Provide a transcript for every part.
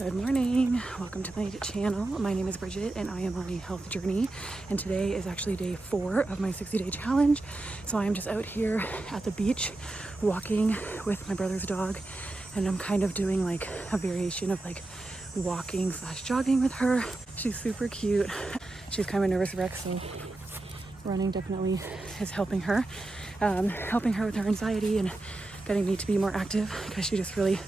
Good morning, welcome to my channel. My name is Bridget and I am on a health journey, and today is actually day 4 of my 60-day challenge. So I am just out here at the beach walking with my brother's dog, and I'm kind of doing like a variation of like walking / jogging with her. She's super cute. She's kind of a nervous wreck, so running definitely is helping her with her anxiety and getting me to be more active, because she just really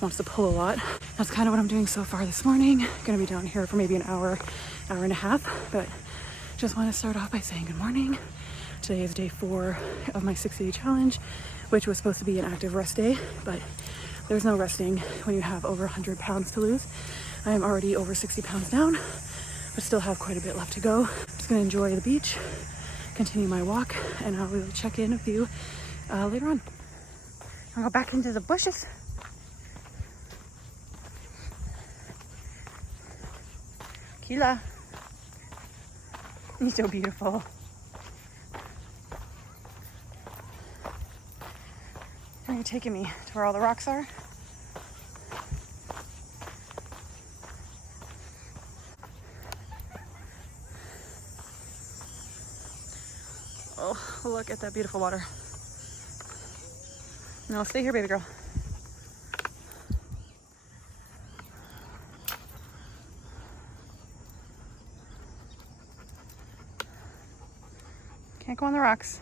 wants to pull a lot. That's kind of what I'm doing so far this morning. Gonna be down here for maybe an hour and a half, but just want to start off by saying good morning. Today is day 4 of my 60-day challenge, which was supposed to be an active rest day, but there's no resting when you have over 100 pounds to lose. I am already over 60 pounds down, but still have quite a bit left to go. Just gonna enjoy the beach, continue my walk, and I will check in with you later on. I'll go back into the bushes. Kila, you're so beautiful. Are you taking me to where all the rocks are? Oh, look at that beautiful water. No, stay here, baby girl. Can't go on the rocks.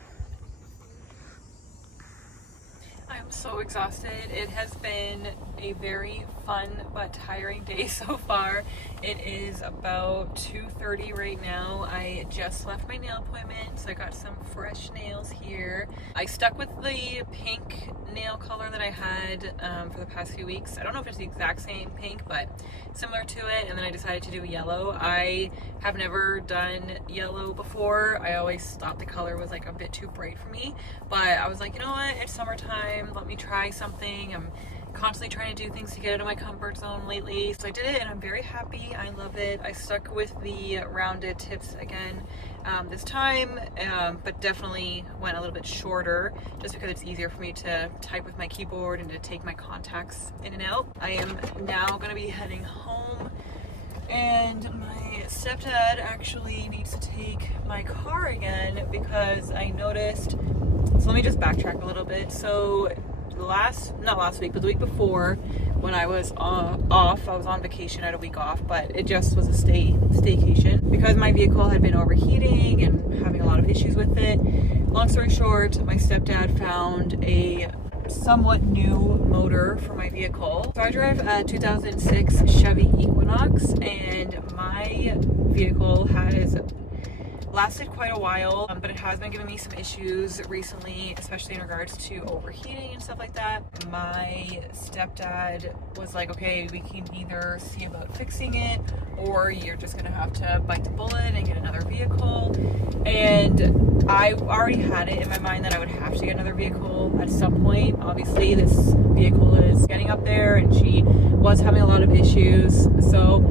I'm so exhausted. It has been a very fun but tiring day so far. It is about 2:30 right now. I just left my nail appointment, so I got some fresh nails here. I stuck with the pink nail color that I had for the past few weeks. I don't know if it's the exact same pink, but similar to it, and then I decided to do yellow. I have never done yellow before. I always thought the color was like a bit too bright for me, but I was like, you know what, it's summertime, let me try something. I'm constantly trying to do things to get out of my comfort zone lately, so I did it and I'm very happy. I love it. I stuck with the rounded tips again this time, but definitely went a little bit shorter just because it's easier for me to type with my keyboard and to take my contacts in and out. I am now going to be heading home, and my stepdad actually needs to take my car again because I noticed. So let me just backtrack a little bit. So not last week, but the week before, when I was off, I was on vacation, I had a week off, but it just was a staycation because my vehicle had been overheating and having a lot of issues with it. Long story short, my stepdad found a somewhat new motor for my vehicle. So I drive a 2006 Chevy Equinox, and my vehicle has lasted quite a while, but it has been giving me some issues recently, especially in regards to overheating and stuff like that. My stepdad was like, okay, we can either see about fixing it, or you're just gonna have to bite the bullet and get another vehicle. And I already had it in my mind that I would have to get another vehicle at some point. Obviously this vehicle is getting up there and she was having a lot of issues, so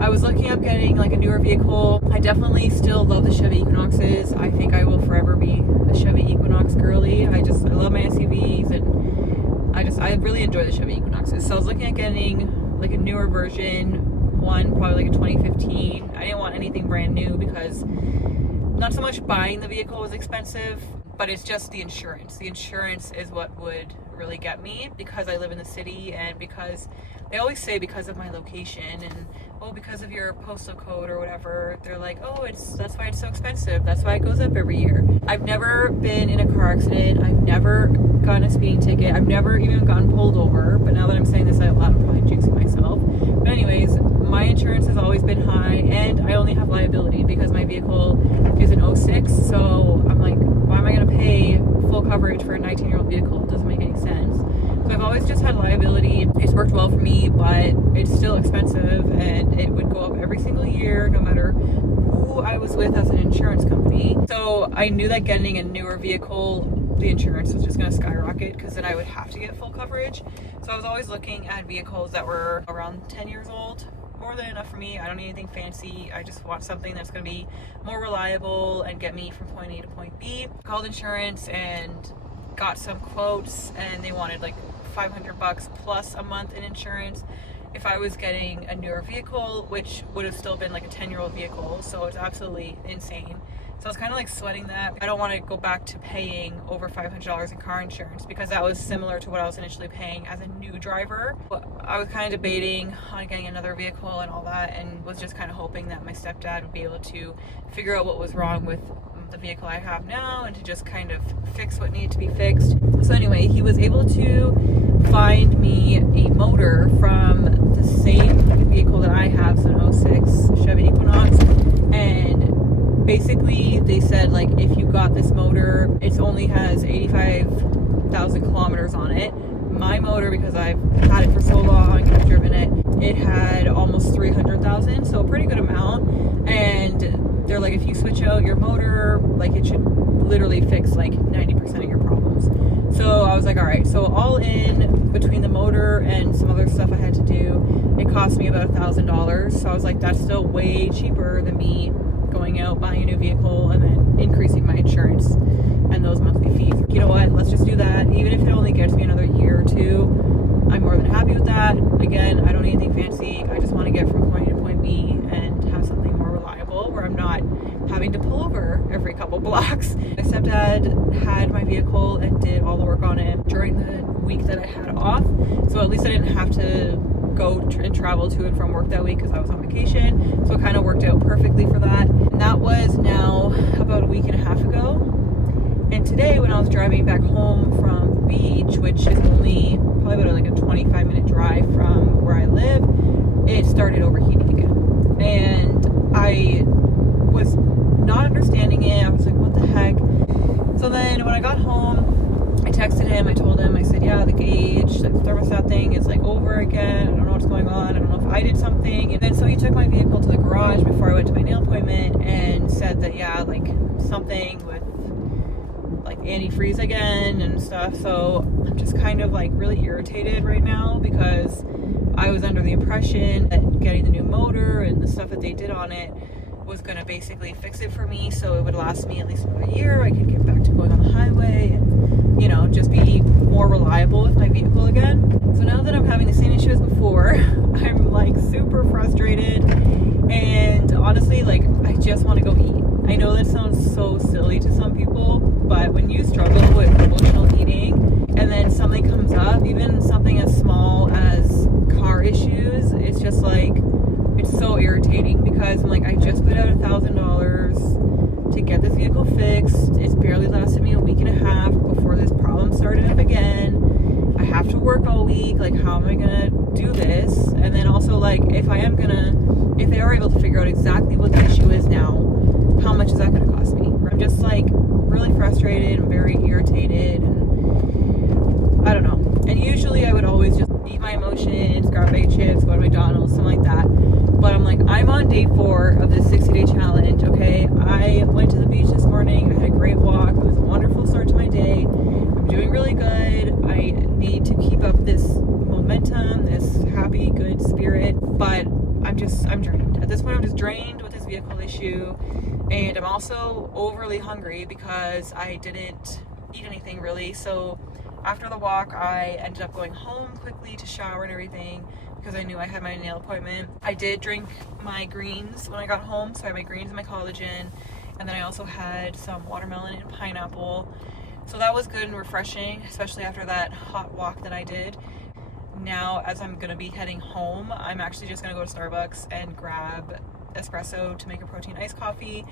I was looking up getting like a newer vehicle. I definitely still love the Chevy Equinoxes. I think I will forever be a Chevy Equinox girly. I love my SUVs, and I really enjoy the Chevy Equinoxes. So I was looking at getting like a newer version, one probably like a 2015. I didn't want anything brand new because not so much buying the vehicle was expensive, but it's just the insurance. The insurance is what would really get me, because I live in the city, and because they always say because of my location and because of your postal code or whatever, they're like, that's why it's so expensive. That's why it goes up every year. I've never been in a car accident. I've never gotten a speeding ticket. I've never even gotten pulled over. But now that I'm saying this out loud, I'm probably jinxing myself. But anyways, my insurance has always been high, and I only have liability because my vehicle is an 06. So I'm like, why am I going to pay full coverage for a 19-year-old vehicle? It doesn't make any sense. So I've always just had liability. It's worked well for me, but it's still expensive, and it would go up every single year no matter who I was with as an insurance company. So I knew that getting a newer vehicle, the insurance was just going to skyrocket, because then I would have to get full coverage. So I was always looking at vehicles that were around 10 years old. More than enough for me. I don't need anything fancy. I just want something that's going to be more reliable and get me from point A to point B. Called insurance and got some quotes, and they wanted like $500 plus a month in insurance. if I was getting a newer vehicle, which would have still been like a 10-year-old vehicle. So it's absolutely insane. So I was kind of like sweating that. I don't want to go back to paying over $500 in car insurance because that was similar to what I was initially paying as a new driver. I was kind of debating on getting another vehicle and all that, and was just kind of hoping that my stepdad would be able to figure out what was wrong with the vehicle I have now and to just kind of fix what needed to be fixed. So anyway, he was able to find me a motor from the same vehicle that I have, so an 06 Chevy Equinox, and basically they said like if you got this motor, it only has 85,000 kilometers on it. My motor, because I've had it for so long, I've driven it, it had almost 300,000, so a pretty good amount. And they're like, if you switch out your motor, like it should literally fix like 90% of your problems. So I was like, all right. So all in between the motor and some other stuff I had to do, it cost me about $1,000. So I was like, that's still way cheaper than me going out, buying a new vehicle, and then increasing my insurance and those monthly fees. You know what? Let's just do that. Even if it only gets me another year or two, I'm more than happy with that. Again, I don't need anything fancy. I just want to get from point A to point B and have something more reliable where I'm not having to pull over every couple blocks. My stepdad had my vehicle and did all the work on it during the week that I had off. So at least I didn't have to go and travel to and from work that week because I was on vacation. So it kind of worked out perfectly for that. And that was now about a week and a half ago. And today when I was driving back home from the beach, which is only probably about like a 25-minute drive from where I live, it started overheating again. And I was not understanding it. I was like, what the heck? So then when I got home, I texted him, I told him, I said, yeah, the gauge, the thermostat thing is like over again. I don't know what's going on. I don't know if I did something. And then so he took my vehicle to the garage before I went to my nail appointment and said that, yeah, like something with like antifreeze again and stuff. So I'm just kind of like really irritated right now because I was under the impression that getting the new motor and the stuff that they did on it was going to basically fix it for me, so it would last me at least another year. I could get back to going on the highway and, you know, just be more reliable with my vehicle again. So now that I'm having the same issue as before, I'm like super frustrated, and honestly, like I just want to go eat. I know that sounds so silly to some people, but when you struggle with emotional eating and then something comes up, even something as small as car issues, it's just like, it's so irritating because I'm like, I just put out $1,000 to get this vehicle fixed. It's barely lasted me a week and a half before this problem started up again. I have to work all week. Like, how am I gonna do this? And then also, like, if they are able to figure out exactly what the issue is now, how much is that gonna cost me? I'm just like really frustrated and very irritated, and I don't know. And usually I would always just eat my emotions, grab bag of chips, go to McDonald's, something like that. But I'm like, I'm on day 4 of this 60-day challenge, okay? I went to the beach this morning. I had a great walk. It was a wonderful start to my day. I'm doing really good. I need to keep up this momentum, this happy, good spirit. But I'm drained. At this point, I'm just drained with this vehicle issue. And I'm also overly hungry because I didn't eat anything really. So after the walk, I ended up going home quickly to shower and everything because I knew I had my nail appointment. I did drink my greens when I got home, so I had my greens and my collagen, and then I also had some watermelon and pineapple. So that was good and refreshing, especially after that hot walk that I did. Now, as I'm gonna be heading home, I'm actually just gonna go to Starbucks and grab espresso to make a protein iced coffee,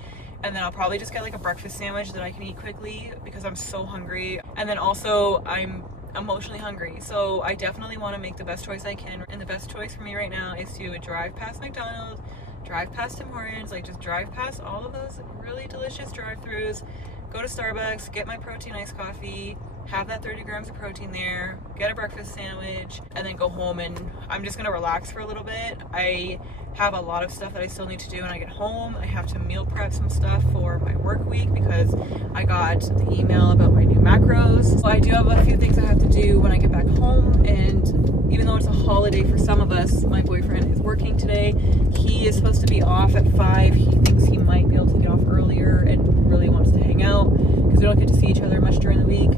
and then I'll probably just get like a breakfast sandwich that I can eat quickly because I'm so hungry. And then also I'm emotionally hungry, so I definitely want to make the best choice I can, and the best choice for me right now is to drive past McDonald's, drive past Tim Hortons, like just drive past all of those really delicious drive-thrus, go to Starbucks, get my protein iced coffee, have that 30 grams of protein there, get a breakfast sandwich, and then go home, and I'm just gonna relax for a little bit. I have a lot of stuff that I still need to do when I get home. I have to meal prep some stuff for my work week because I got the email about my new macros. So I do have a few things I have to do when I get back home, and even though it's a holiday for some of us, my boyfriend is working today. He is supposed to be off at 5. He thinks he might be able to get off earlier and really wants to hang out because we don't get to see each other much during the week.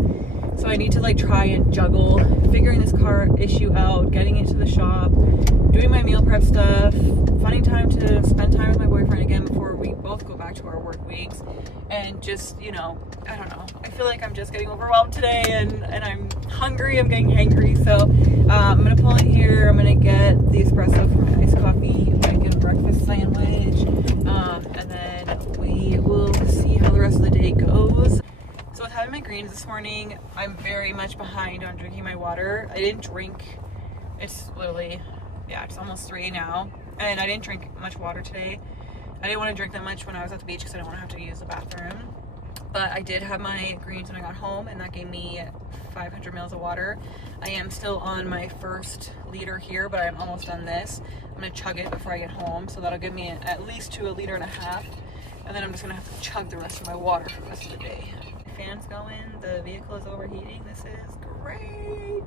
So I need to like try and juggle figuring this car issue out, getting it to the shop, doing my meal prep stuff, finding time to spend time with my boyfriend again before we both go back to our work weeks, and just, you know, I don't know. I feel like I'm just getting overwhelmed today, and I'm hungry. I'm getting hangry. So I'm gonna pull in here. I'm gonna get the espresso for my iced coffee, bacon breakfast sandwich, and then we will see how the rest of the day goes. So with having my greens this morning, I'm very much behind on drinking my water. I didn't drink. It's literally, yeah, it's almost 3 now, and I didn't drink much water today. I didn't want to drink that much when I was at the beach because I didn't want to have to use the bathroom. But I did have my greens when I got home, and that gave me 500 mils of water. I am still on my first liter here, but I'm almost done this. I'm going to chug it before I get home, so that'll give me at least to 1.5 liters. And then I'm just going to have to chug the rest of my water for the rest of the day. Fans going, the vehicle is overheating. This is great.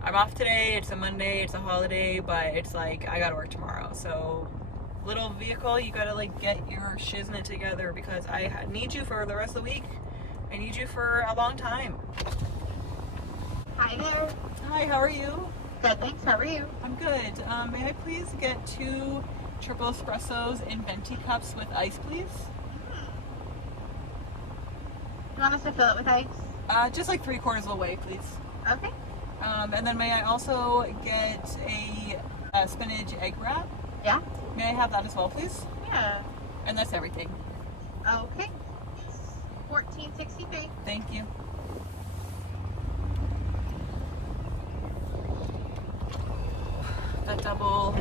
I'm off today. It's a Monday, it's a holiday, but it's like I gotta work tomorrow. So little vehicle, you gotta like get your shiznit together because I need you for the rest of the week. I need you for a long time. Hi there. Hi, how are you? Good, thanks. How are you? I'm good. May I please get 2 triple espressos in venti cups with ice, please? You want us to fill it with ice? Just like 3/4 of the way, please. Okay. And then may I also get a spinach egg wrap? Yeah? May I have that as well, please? Yeah. And that's everything. Okay. $14.63. Thank you. That double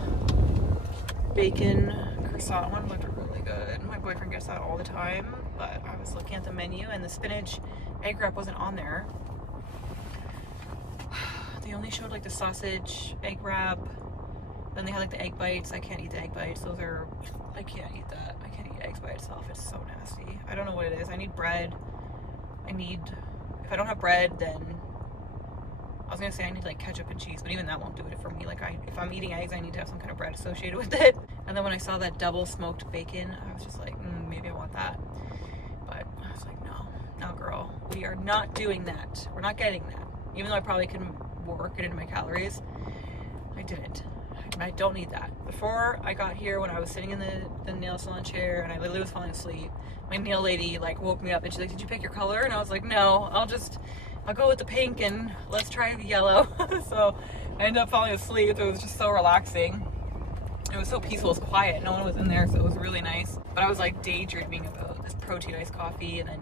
bacon croissant one looked really good. My boyfriend gets that all the time, but I was looking at the menu and the spinach egg wrap wasn't on there. They only showed like the sausage egg wrap. Then they had like the egg bites. I can't eat the egg bites. I can't eat that. I can't eat eggs by itself. It's so nasty. I don't know what it is. I need bread. If I don't have bread, then I was gonna say I need like ketchup and cheese, but even that won't do it for me. Like if I'm eating eggs, I need to have some kind of bread associated with it. And then when I saw that double smoked bacon, I was just like, maybe I want that. But I was like, no, girl, we are not doing that. We're not getting that. Even though I probably can work it into my calories, I didn't. I don't need that. Before I got here, when I was sitting in the nail salon chair and I literally was falling asleep, my nail lady like woke me up and she's like, did you pick your color? And I was like, no, I'll go with the pink and let's try the yellow. So I ended up falling asleep. It was just so relaxing. It was so peaceful, it was quiet. No one was in there, so it was really nice. But I was like daydreaming about this protein iced coffee, and then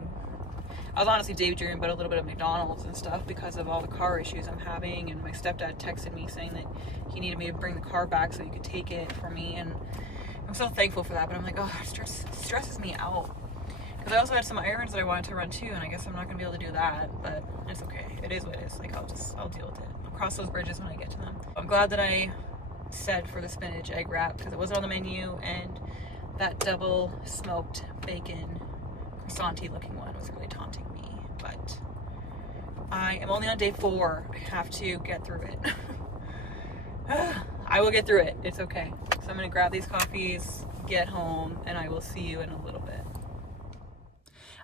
I was honestly daydreaming about a little bit of McDonald's and stuff because of all the car issues I'm having. And my stepdad texted me saying that he needed me to bring the car back so he could take it for me. And I'm so thankful for that. But I'm like, oh, it stresses me out. Because I also had some errands that I wanted to run too. And I guess I'm not going to be able to do that. But it's okay. It is what it is. Like, I'll deal with it. I'll cross those bridges when I get to them. I'm glad that I said for the spinach egg wrap because it wasn't on the menu. And that double smoked bacon croissant-y looking one was really taunting me, but I am only on day 4. I have to get through it. I will get through it. It's okay. So I'm gonna grab these coffees, get home, and I will see you in a little bit.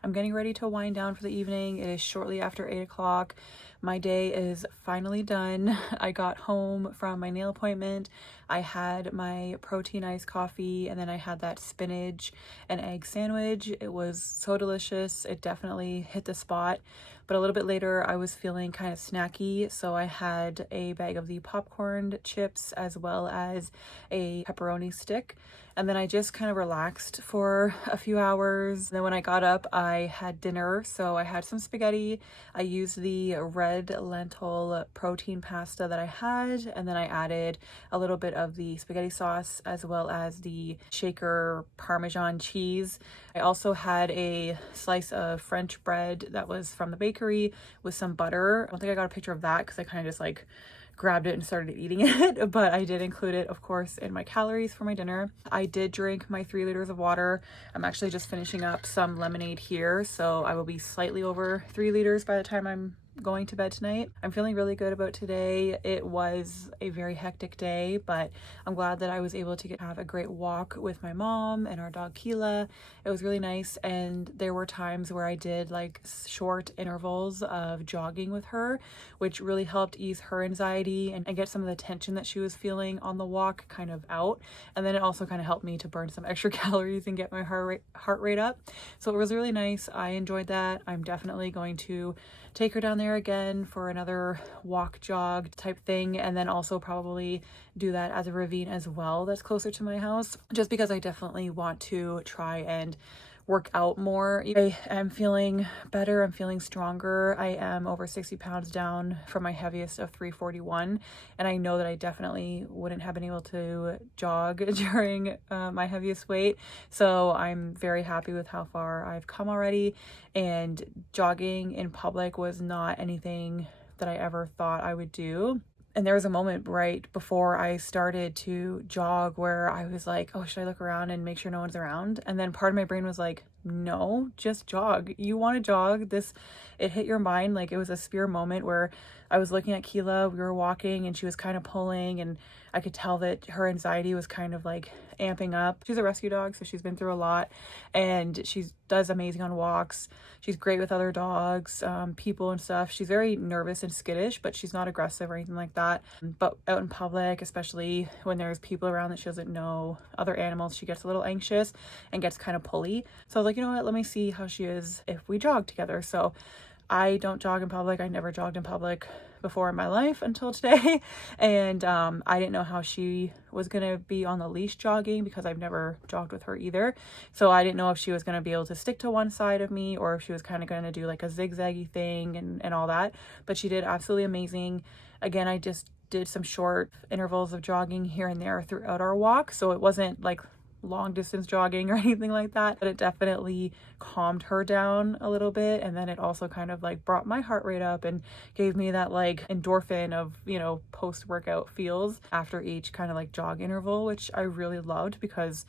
I'm getting ready to wind down for the evening. It is shortly after 8 o'clock. My day is finally done. I got home from my nail appointment. I had my protein iced coffee, and then I had that spinach and egg sandwich. It was so delicious. It definitely hit the spot. But a little bit later, I was feeling kind of snacky, so I had a bag of the popcorn chips as well as a pepperoni stick. And then I just kind of relaxed for a few hours. Then when I got up, I had dinner. So I had some spaghetti. I used the red lentil protein pasta that I had, and then I added a little bit of the spaghetti sauce as well as the shaker Parmesan cheese. I also had a slice of French bread that was from the bakery with some butter. I don't think I got a picture of that because I kind of just like grabbed it and started eating it, but I did include it, of course, in my calories for my dinner. I did drink my 3 liters of water. I'm actually just finishing up some lemonade here, so I will be slightly over 3 liters by the time I'm going to bed tonight. I'm feeling really good about today. It was a very hectic day, but I'm glad that I was able to have a great walk with my mom and our dog Keela. It was really nice, and there were times where I did like short intervals of jogging with her, which really helped ease her anxiety and get some of the tension that she was feeling on the walk kind of out. And then it also kind of helped me to burn some extra calories and get my heart rate up. So it was really nice. I enjoyed that. I'm definitely going to take her down there again for another walk jog type thing, and then also probably do that as a ravine as well that's closer to my house, just because I definitely want to try and work out more. I am feeling better. I'm feeling stronger. I am over 60 pounds down from my heaviest of 341, and I know that I definitely wouldn't have been able to jog during my heaviest weight. So I'm very happy with how far I've come already, and jogging in public was not anything that I ever thought I would do. And there was a moment right before I started to jog where I was like, oh, should I look around and make sure no one's around? And then part of my brain was like, no, just jog. You want to jog. It hit your mind. Like, it was a spear moment where I was looking at Keela, we were walking, and she was kind of pulling, and I could tell that her anxiety was kind of like amping up. She's a rescue dog, so she's been through a lot, and she does amazing on walks. She's great with other dogs, people and stuff. She's very nervous and skittish, but she's not aggressive or anything like that. But out in public, especially when there's people around that she doesn't know, other animals, she gets a little anxious and gets kind of pulley. So I was like, you know what, let me see how she is if we jog together. So I don't jog in public. I never jogged in public before in my life until today. And I didn't know how she was going to be on the leash jogging because I've never jogged with her either. So I didn't know if she was going to be able to stick to one side of me or if she was kind of going to do like a zigzaggy thing and all that. But she did absolutely amazing. Again, I just did some short intervals of jogging here and there throughout our walk. So it wasn't like long distance jogging or anything like that, but it definitely calmed her down a little bit. And then it also kind of like brought my heart rate up and gave me that like endorphin of, you know, post-workout feels after each kind of like jog interval, which I really loved because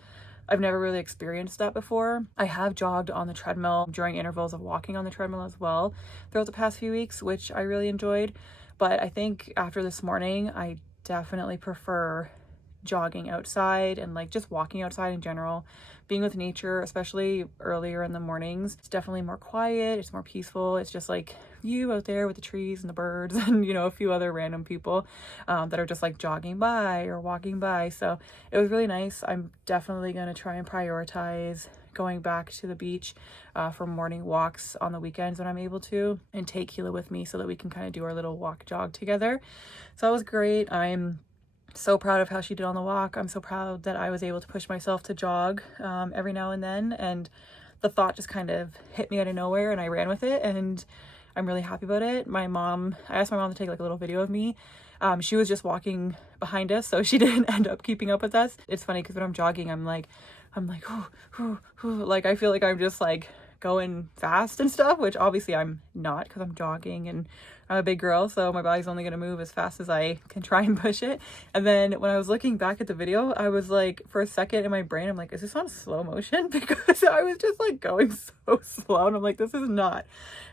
I've never really experienced that before. I have jogged on the treadmill during intervals of walking on the treadmill as well throughout the past few weeks, which I really enjoyed. But I think after this morning, I definitely prefer jogging outside and like just walking outside in general. Being with nature, especially earlier in the mornings, it's definitely more quiet, it's more peaceful. It's just like you out there with the trees and the birds and, you know, a few other random people that are just like jogging by or walking by. So it was really nice. I'm definitely going to try and prioritize going back to the beach for morning walks on the weekends when I'm able to, and take Keela with me so that we can kind of do our little walk jog together. So that was great. I'm so proud of how she did on the walk. I'm so proud that I was able to push myself to jog every now and then, and the thought just kind of hit me out of nowhere and I ran with it, and I'm really happy about it. I asked my mom to take like a little video of me. She was just walking behind us, so she didn't end up keeping up with us. It's funny because when I'm jogging, I'm like, like I feel like I'm just like going fast and stuff, which obviously I'm not because I'm jogging and I'm a big girl, so my body's only going to move as fast as I can try and push it. And then when I was looking back at the video, I was like, for a second in my brain, I'm like, is this on slow motion? Because I was just like going so slow, and I'm like, this is not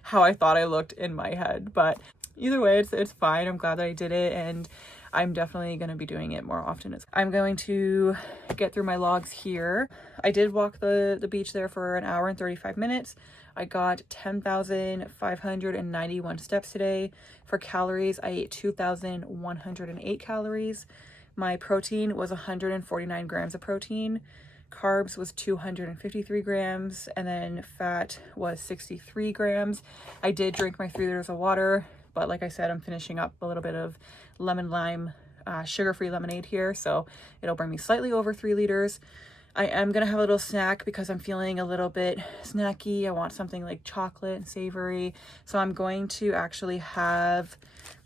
how I thought I looked in my head. But either way, it's fine. I'm glad that I did it, and I'm definitely going to be doing it more often. I'm going to get through my logs here. I did walk the beach there for an hour and 35 minutes. I got 10,591 steps today. For calories, I ate 2,108 calories. My protein was 149 grams of protein. Carbs was 253 grams, and then fat was 63 grams. I did drink my 3 liters of water, but like I said, I'm finishing up a little bit of lemon lime sugar-free lemonade here, so it'll bring me slightly over 3 liters. I am gonna have a little snack because I'm feeling a little bit snacky. I want something like chocolate and savory, so I'm going to actually have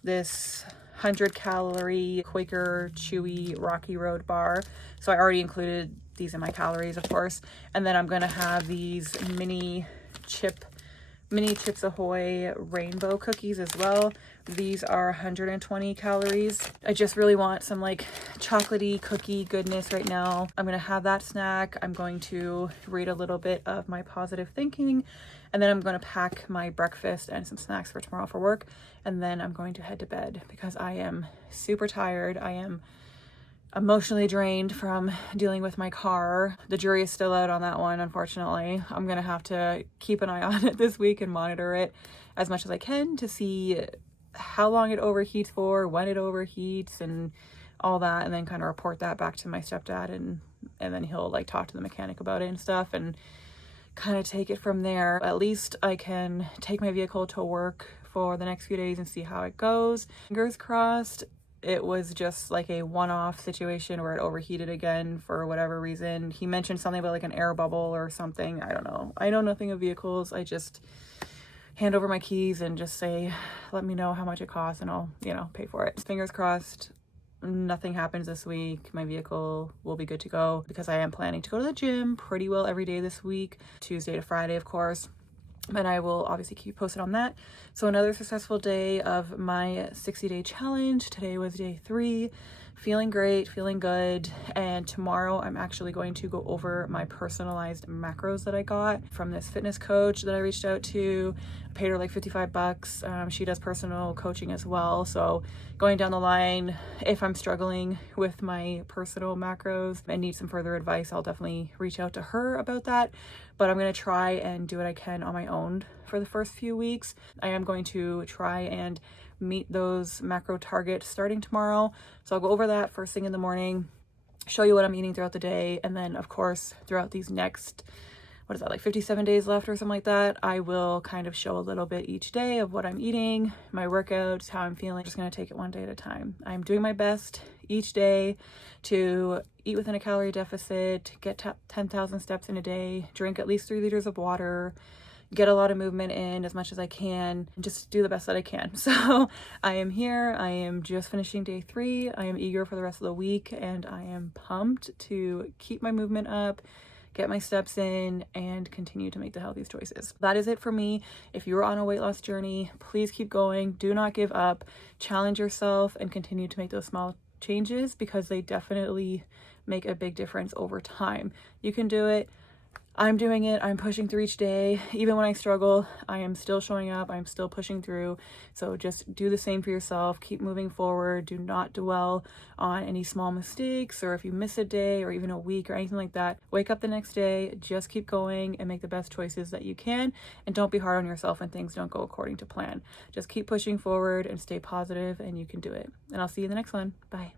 this 100-calorie Quaker Chewy Rocky Road bar. So I already included these in my calories, of course, and then I'm gonna have these mini Chips Ahoy rainbow cookies as well. These are 120 calories. I just really want some like chocolatey cookie goodness right now. I'm gonna have that snack. I'm going to read a little bit of my positive thinking, and then I'm gonna pack my breakfast and some snacks for tomorrow for work. And then I'm going to head to bed because I am super tired. I am emotionally drained from dealing with my car. The jury is still out on that one, unfortunately. I'm gonna have to keep an eye on it this week and monitor it as much as I can to see how long it overheats for, when it overheats, and all that, and then kind of report that back to my stepdad, and then he'll like talk to the mechanic about it and stuff, and kind of take it from there. At least I can take my vehicle to work for the next few days and see how it goes. Fingers crossed it was just like a one-off situation where it overheated again for whatever reason. He mentioned something about like an air bubble or something. I don't know. I know nothing of vehicles. I just hand over my keys and just say, let me know how much it costs and I'll, pay for it. Fingers crossed nothing happens this week. My vehicle will be good to go because I am planning to go to the gym pretty well every day this week, Tuesday to Friday, of course. And I will obviously keep you posted on that. So another successful day of my 60-day challenge. Today was day 3. Feeling great, feeling good. And tomorrow I'm actually going to go over my personalized macros that I got from this fitness coach that I reached out to. I paid her like $55. She does personal coaching as well. So going down the line, if I'm struggling with my personal macros and need some further advice, I'll definitely reach out to her about that. But I'm going to try and do what I can on my own for the first few weeks. I am going to try and meet those macro targets starting tomorrow. So I'll go over that first thing in the morning, show you what I'm eating throughout the day. And then of course, throughout these next, 57 days left or something like that, I will kind of show a little bit each day of what I'm eating, my workouts, how I'm feeling. Just going to take it one day at a time. I'm doing my best each day to eat within a calorie deficit, get 10,000 steps in a day, drink at least 3 liters of water, get a lot of movement in as much as I can, and just do the best that I can. So I am here. I am just finishing day 3. I am eager for the rest of the week, and I am pumped to keep my movement up, get my steps in, and continue to make the healthiest choices. That is it for me. If you're on a weight loss journey, please keep going. Do not give up. Challenge yourself and continue to make those small changes because they definitely make a big difference over time. You can do it. I'm doing it. I'm pushing through each day. Even when I struggle, I am still showing up. I'm still pushing through. So just do the same for yourself. Keep moving forward. Do not dwell on any small mistakes, or if you miss a day or even a week or anything like that. Wake up the next day. Just keep going and make the best choices that you can. And don't be hard on yourself when things don't go according to plan. Just keep pushing forward and stay positive, and you can do it. And I'll see you in the next one. Bye.